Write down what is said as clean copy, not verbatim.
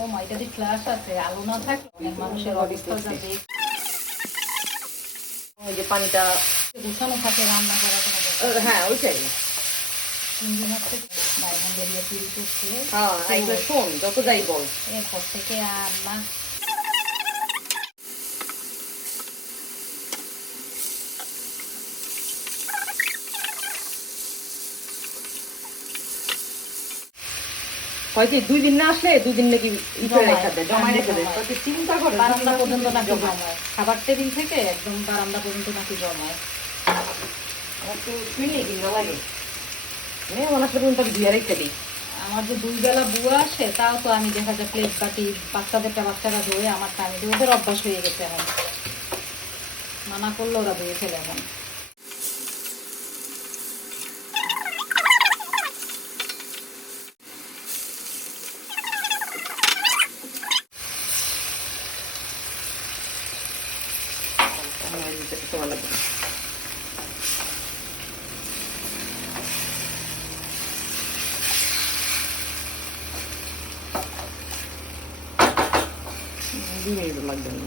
ও মা, এটা দিয়ে ফ্ল্যাশ আছে, আলো না থাকলে অনেক মানুষের অবস্থা যাবে। ওই যে পানিটা গুছানো থাকে রান্না করা কোনো ব্যাপার না। হ্যাঁ ওইটাই। চিংড়ি মাছ থেকে ডায়মন্ড এরিয়া চুরি করছে। হ্যাঁ একবার শোন যত যাই বল, এরপর থেকে আর না। হয়তো 2 দিন না আসলে 2 দিন নাকি জমায়, রেখে দেয়, জমায় রেখে দেয়। জমায়। হয়তো চিন্তা করে বারান্দা পর্যন্ত নাকি জমায়, খাবার টেবিল থেকে একদম বারান্দা পর্যন্ত নাকি জমায়। একটু শুনলে কিনা লাগে মনে আসলে পর্যন্ত আমি ধুয়ে রেখে দিই। আমার যে 2 বেলা বুয়া আসে, তাও তো আমি দেখা যায় প্লেট বাটি বাচ্চাদেরটা বাচ্চারা ধুয়ে আমার টাইমে দিই, ওদের অভ্যাস হয়ে গেছে এখন, মানা করলে ওরা ধুয়ে ফেলে এখন। তোমার লাগবে না। লাগবে না।